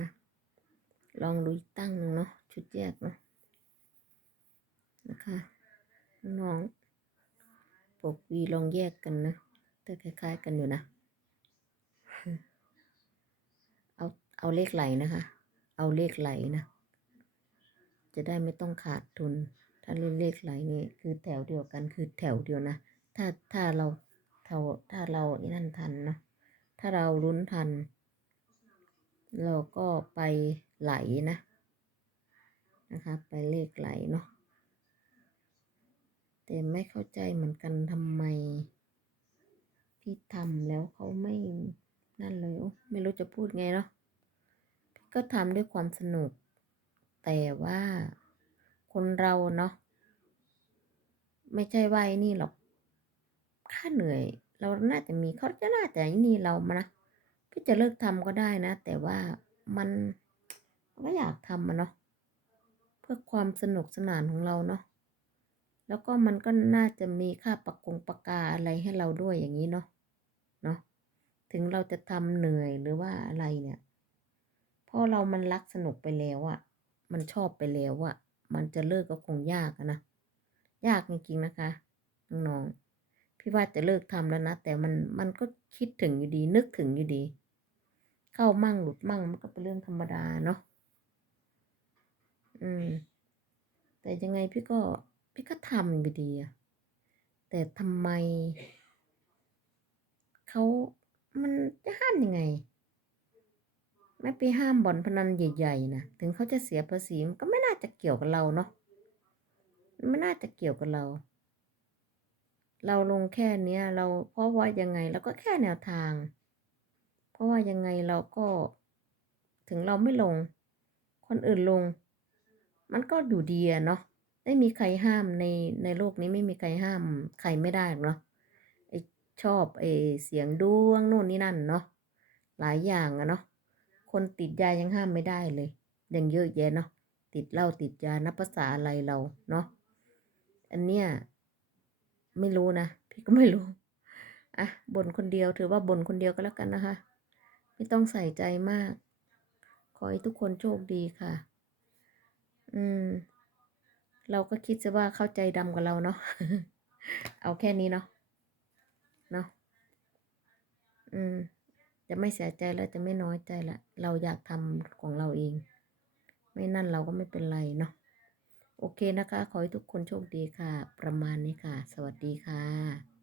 มาลองดูตั้งหนึ่งเนาะชุดแยกเนาะนะคะน้องปกวีลองแยกกันนะแต่คล้าย ๆ กันอยู่นะเอาเอาเลขไหลนะคะ เอาเลขไหลนะ จะได้ไม่ต้องขาดทุน ถ้าเล่นเลขไหลนี่คือแถวเดียวกันคือแถวเดียวนะ ถ้าถ้าเราถ้าถ้าเราอีนั่นทันเนาะถ้าเราลุ้นทัน เราก็ไปไหลนะ นะคะไปเลขไหลเนาะแต่ไม่เข้าใจเหมือนกันทำไม พี่ทำแล้วเขาไม่นั่นเลยโอ้ไม่รู้จะพูดไงเนาะพี่ก็ทำด้วยความสนุก แต่ว่าคนเราเนาะไม่ใช่ว่าไอ้นี่หรอก ค่าเหนื่อย เราน่าจะมีเขาจะน่าจะไอ้นี่เรามานะ พี่จะเลิกทำก็ได้นะ แต่ว่ามันก็อยากทำมันเนาะเพื่อความสนุกสนานของเราเนาะแล้วก็มันก็น่าจะมีค่าประกงประกาอะไรให้เราด้วยอย่างนี้เนาะเนาะถึงเราจะทำเหนื่อยหรือว่าอะไรเนี่ยพราะเรามันรักสนุกไปแล้วอะมันชอบไปแล้วอะมันจะเลิกก็คงยากนะ ยากจริงๆนะคะ น้องๆ พี่ว่าจะเลิกทำแล้วนะ แต่มันมันก็คิดถึงอยู่ดี นึกถึงอยู่ดี เข้ามั่งหลุดมั่งมันก็เป็นเรื่องธรรมดาเนาะอืม แต่ยังไงพี่ก็พี่ก็ทำอยู่ดีอะแต่ทำไมเขามันจะห้ามยังไง ไม่ไปห้ามบ่อนพนันใหญ่ๆนะถึงเขาจะเสียภาษีมันก็ไม่น่าจะเกี่ยวกับเราเนาะไม่น่าจะเกี่ยวกับเรา เราลงแค่เนี้ยเราเพราะว่ายังไงเราก็แค่แนวทาง เพราะว่ายังไงเราก็ ถึงเราไม่ลง คนอื่นลง มันก็อยู่ดีอะเนาะไม่มีใครห้ามในในโลกนี้ไม่มีใครห้าม ใครไม่ได้เนาะไอชอบไอเสียงดวงนู่นนี่นั่นเนาะหลายอย่างอะเนาะคนติดยายังห้ามไม่ได้เลยยังเยอะแยะเนาะติดเหล้าติดยานับภาษาอะไรเราเนาะอันเนี้ย ไม่รู้นะ พี่ก็ไม่รู้ อะบ่นคนเดียวถือว่าบ่นคนเดียวก็แล้วกันนะคะ ไม่ต้องใส่ใจมาก ขอให้ทุกคนโชคดีค่ะ อืม เราก็คิดซะว่าเข้าใจดำกับเราเนาะ เอาแค่นี้เนาะ เนาะ อืม จะไม่เสียใจแล้วจะไม่น้อยใจละ เราอยากทำของเราเอง ไม่นั่นเราก็ไม่เป็นไรเนาะ โอเคนะคะ ขอให้ทุกคนโชคดีค่ะ ประมาณนี้ค่ะ สวัสดีค่ะ